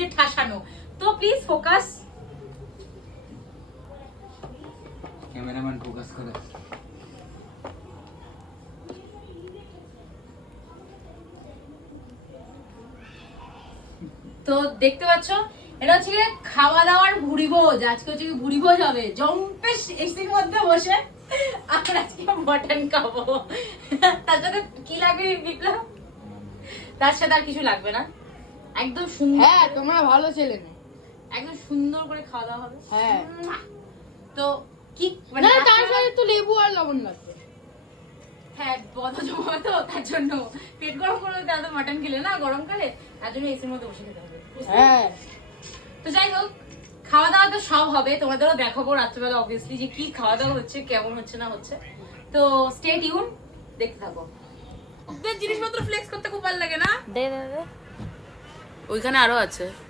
যে ঠাসানো। তো please focus. Cameraman focus করে। তো দেখতে পাচ্ছ এটা হচ্ছে খাওয়া দাওয়ার ভুড়ি ভোজ। আজকে হচ্ছে ভুড়ি ভোজ হবে জম্পেশ এসির মধ্যে বসে। আমরা আজকে মটন খাবো। তার সাথে কি লাগবে বিপ্লব? তার সাথে আর কিছু লাগবে না, একদম সুন্দর। হ্যাঁ তোমরা ভালো ছেলে না, একদম সুন্দর করে খাওয়া দাওয়া হবে। হ্যাঁ তো কি না তার সাথে তো লেবু আর লবণ লাগবে। হ্যাঁ বদহজম হবে তো, তার জন্য পেট গরম করে তাহলে মাটন খেলে না গরমকালে, তার জন্য এসির মধ্যে বসে খেতে হবে। হ্যাঁ তো যাই হোক, খাওয়া দাওয়া তো সব হবে, তোমাদেরও দেখাবো রাত্রেবেলা অবভিয়াসলি যে কি খাওয়া দাওয়া হচ্ছে, কেমন হচ্ছে না হচ্ছে। তো স্টে টিউন, দেখতে থাকো। ওদের জিনিসপত্র ফ্লেক্স করতে খুব ভালো লাগে না? দে দে দে। ওইখানে আরো আছে।